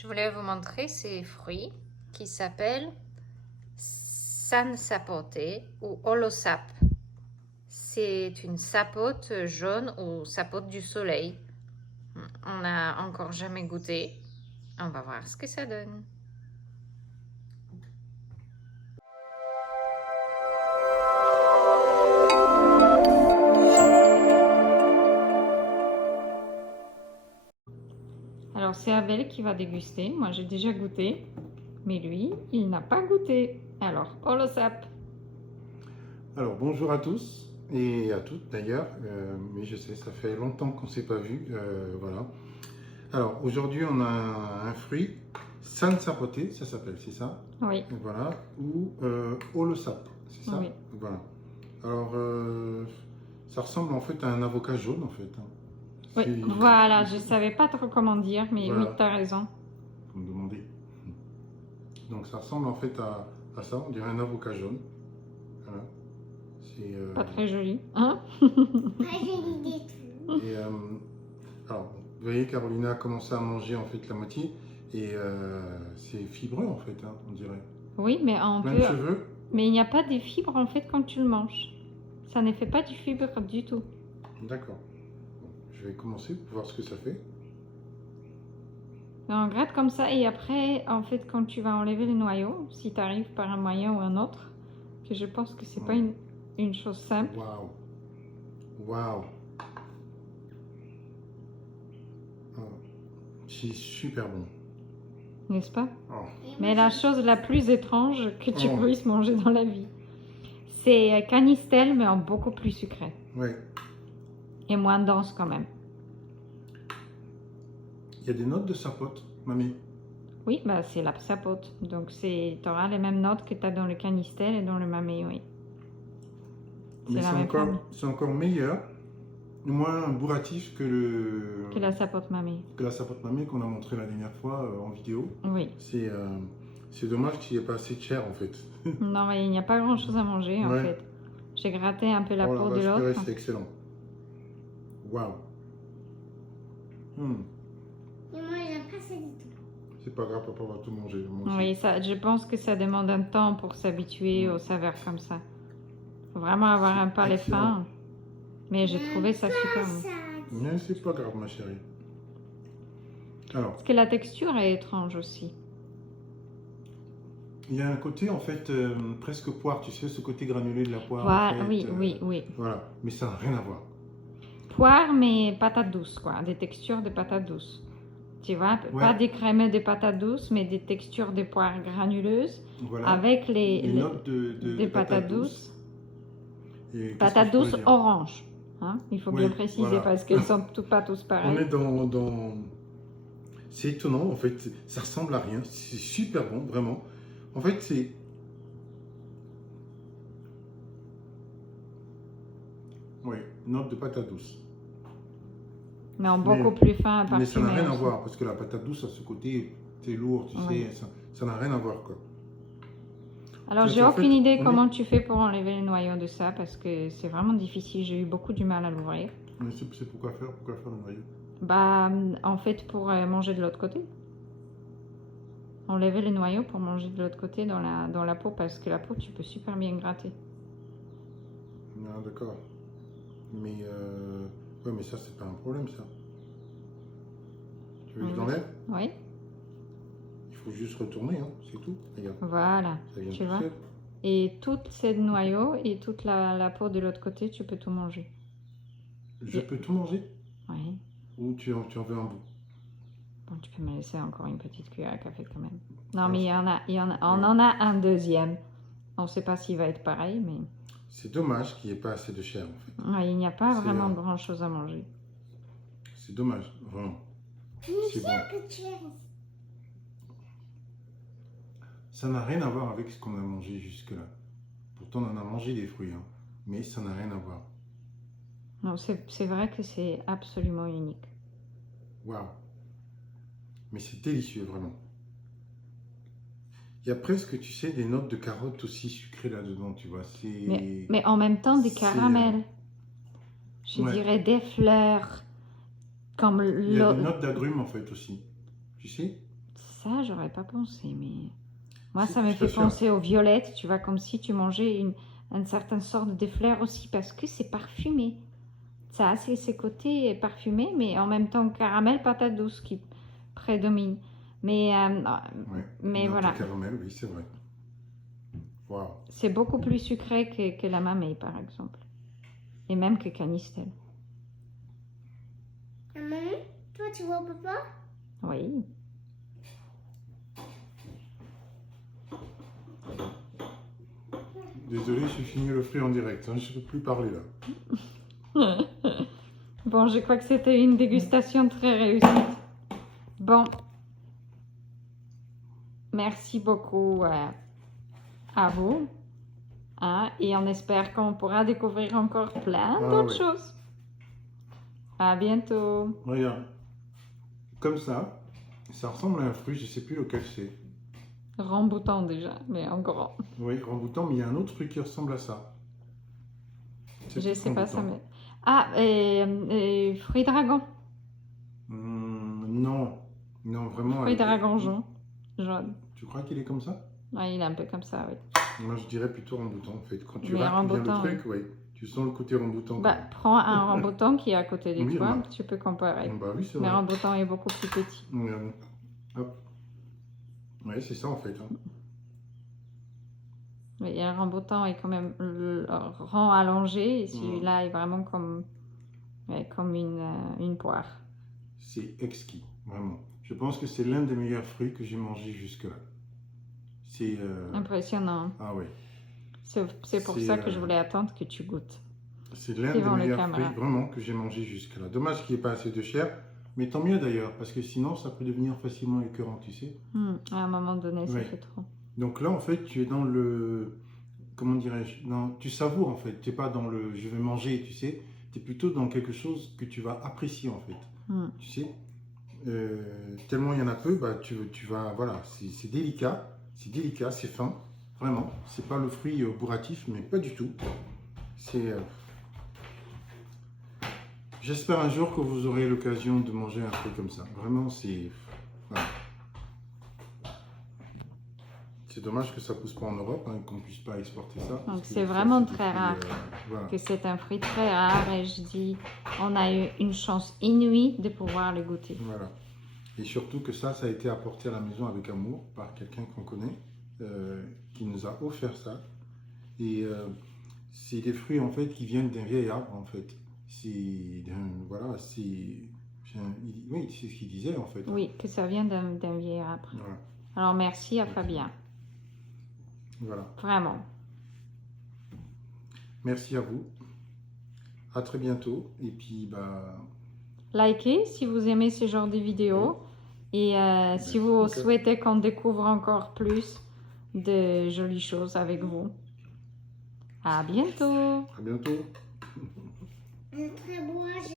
Je voulais vous montrer ces fruits qui s'appellent san sapote ou holosap. C'est une sapote jaune ou sapote du soleil. On n'a encore jamais goûté. On va voir ce que ça donne. Alors c'est Abel qui va déguster. Moi j'ai déjà goûté, mais lui il n'a pas goûté. Alors holosap. Alors bonjour à tous et à toutes d'ailleurs, mais je sais ça fait longtemps qu'on ne s'est pas vu, voilà. Alors aujourd'hui on a un fruit, san sapote, ça s'appelle, c'est ça? Oui. Et voilà, ou holosap, c'est ça? Oui. Voilà. Alors ça ressemble en fait à un avocat jaune en fait. Oui, voilà, je savais pas trop comment dire, mais voilà. Oui, tu as raison. Vous me demandez. Donc ça ressemble en fait à ça, on dirait un avocat jaune. Voilà. Pas très joli, hein? Pas joli du tout. Et alors, vous voyez, Carolina a commencé à manger en fait la moitié et c'est fibreux en fait, hein, on dirait. Oui, mais on Plein peut. de cheveux. Mais il n'y a pas de fibres en fait quand tu le manges. Ça ne fait pas du fibre du tout. D'accord. Bon, je vais commencer pour voir ce que ça fait. On gratte comme ça et après, en fait, quand tu vas enlever le noyau, si tu arrives par un moyen ou un autre, que je pense que c'est pas une chose simple. Waouh. Waouh. Oh, c'est super bon. N'est-ce pas? Oh. Mais la chose la plus étrange que tu puisses manger dans la vie, c'est canistel, mais en beaucoup plus sucré. Oui. Et moins dense quand même. Il y a des notes de sapote, mamie. Oui, bah c'est la sapote. Donc tu auras les mêmes notes que tu as dans le canistel et dans le mamé, oui. Mais c'est encore meilleur, moins bourratif que la sapote mamé. Que la sapote mamé qu'on a montré la dernière fois en vidéo. Oui. C'est dommage qu'il n'y ait pas assez de chair en fait. Non, mais il n'y a pas grand chose à manger en fait. J'ai gratté un peu la peau de l'autre. C'est excellent. Waouh. Et moi, j'aime pas ça du tout. C'est pas grave, papa va tout manger. Oui, je pense que ça demande un temps pour s'habituer aux saveurs comme ça. Faut vraiment avoir un palais fin. Mais j'ai trouvé ça super bon. Mais c'est pas grave, ma chérie. Alors. Parce que la texture est étrange aussi. Il y a un côté en fait presque poire, tu sais, ce côté granulé de la poire. Voilà, en fait, oui. Voilà, mais ça n'a rien à voir. Poire, mais patate douce, quoi. Des textures de patate douce. Tu vois, pas des crémeux de patate douce, mais des textures de poire granuleuses. Voilà. Avec les notes de patates douces. Patates douces orange. Hein, il faut bien préciser parce qu'elles sont pas tous pareilles. On est dans... C'est étonnant, en fait. Ça ressemble à rien. C'est super bon, vraiment. En fait, c'est... Oui, note de patate douce. Mais en beaucoup plus fin. Mais ça n'a rien à voir, parce que la patate douce a ce côté, c'est lourd, tu sais, ça n'a rien à voir, quoi. Alors, j'ai aucune idée comment tu fais pour enlever le noyau de ça, parce que c'est vraiment difficile, j'ai eu beaucoup du mal à l'ouvrir. Mais c'est pourquoi faire le noyau? Bah, en fait, pour manger de l'autre côté. Enlever le noyau pour manger de l'autre côté dans la peau, parce que la peau, tu peux super bien gratter. Ah, d'accord. Mais, ouais, mais ça, c'est pas un problème, ça. Tu veux que je l'enlève? Oui. Il faut juste retourner, hein, c'est tout. Regarde. Voilà, tu vois. Et tout ce noyau et toute la peau de l'autre côté, tu peux tout manger. Je peux tout manger? Oui. Ou tu en veux un bout? Bon, tu peux me laisser encore une petite cuillère à café quand même. Non, mais on en a un deuxième. On ne sait pas s'il va être pareil, mais... C'est dommage qu'il n'y ait pas assez de chair, en fait. Ouais, il n'y a pas vraiment grand-chose à manger. C'est dommage, vraiment. C'est bon. Ça n'a rien à voir avec ce qu'on a mangé jusque-là. Pourtant, on en a mangé des fruits, hein, mais ça n'a rien à voir. Non, c'est vrai que c'est absolument unique. Waouh! Mais c'est délicieux, vraiment. Il y a presque, tu sais, des notes de carottes aussi sucrées là-dedans, tu vois. Mais en même temps, des caramels. Je dirais des fleurs. Comme il y a des notes d'agrumes, en fait, aussi. Tu sais? Ça, j'aurais pas pensé, mais... Moi, Si, ça me je fait t'assure. penser aux violettes, tu vois, comme si tu mangeais une certaine sorte de fleur aussi, parce que c'est parfumé. Ça a ses côtés parfumés, mais en même temps caramel, patate douce qui prédomine. Mais, Ouais. mais Note voilà, caramel, oui, c'est vrai. Waouh. c'est beaucoup plus sucré que la mamey, par exemple. Et même que Canistel. Maman, toi, tu vois papa? Oui. Désolé, j'ai fini le fruit en direct. Hein. Je ne peux plus parler là. Bon, je crois que c'était une dégustation très réussie. Bon. Merci beaucoup à vous. Hein, et on espère qu'on pourra découvrir encore plein d'autres choses. À bientôt. Regarde. Comme ça ressemble à un fruit, je ne sais plus lequel c'est. Ramboutan déjà, mais en grand. Oui, ramboutan, mais il y a un autre fruit qui ressemble à ça. Je sais pas, ça me... Ah, fruit dragon. Non, non, vraiment. Fruit dragon jaune. Tu crois qu'il est comme ça? Ouais, il est un peu comme ça, oui. Moi, je dirais plutôt ramboutan, en fait. Quand tu Mais râpes bien le ramboutan, truc, oui. Tu sens le côté ramboutan. Bah, prends un ramboutan qui est à côté de Oui, toi, remarque. tu peux comparer. Bah oui, c'est Mais vrai. ramboutan est beaucoup plus petit. Hop. Ouais, c'est ça, en fait. Hein. Mais un ramboutan est quand même rond allongé, et celui-là est vraiment comme une poire. C'est exquis, vraiment. Je pense que c'est l'un des meilleurs fruits que j'ai mangé jusque-là. C'est... Impressionnant. Ah oui. C'est pour ça que je voulais attendre que tu goûtes. C'est l'un des meilleurs fruits vraiment que j'ai mangé jusque-là. Dommage qu'il n'y ait pas assez de chair, mais tant mieux d'ailleurs, parce que sinon ça peut devenir facilement écœurant, tu sais. À un moment donné, ça fait trop. Donc là, en fait, tu es dans le... Comment dirais-je? Tu savoures, en fait. Tu n'es pas dans le « je vais manger », tu sais. Tu es plutôt dans quelque chose que tu vas apprécier, en fait. Tu sais, tellement il y en a peu, bah, tu vas... Voilà, c'est délicat. C'est délicat, c'est fin. Vraiment. C'est pas le fruit bourratif, mais pas du tout. C'est... J'espère un jour que vous aurez l'occasion de manger un fruit comme ça. Vraiment, c'est... Voilà. C'est dommage que ça ne pousse pas en Europe, hein, qu'on ne puisse pas exporter ça. Donc c'est vraiment très rare. Voilà. Que c'est un fruit très rare et je dis, on a eu une chance inouïe de pouvoir le goûter. Voilà. Et surtout que ça a été apporté à la maison avec amour par quelqu'un qu'on connaît, qui nous a offert ça. Et c'est des fruits en fait qui viennent d'un vieil arbre en fait. C'est voilà, oui, c'est ce qu'il disait en fait. Oui, que ça vient d'un vieil arbre. Voilà. Alors merci à Fabien. Voilà. Vraiment. Merci à vous. À très bientôt. Et puis, bah... Likez si vous aimez ce genre de vidéos. Et si vous souhaitez qu'on découvre encore plus de jolies choses avec vous. À bientôt. À bientôt. Un très beau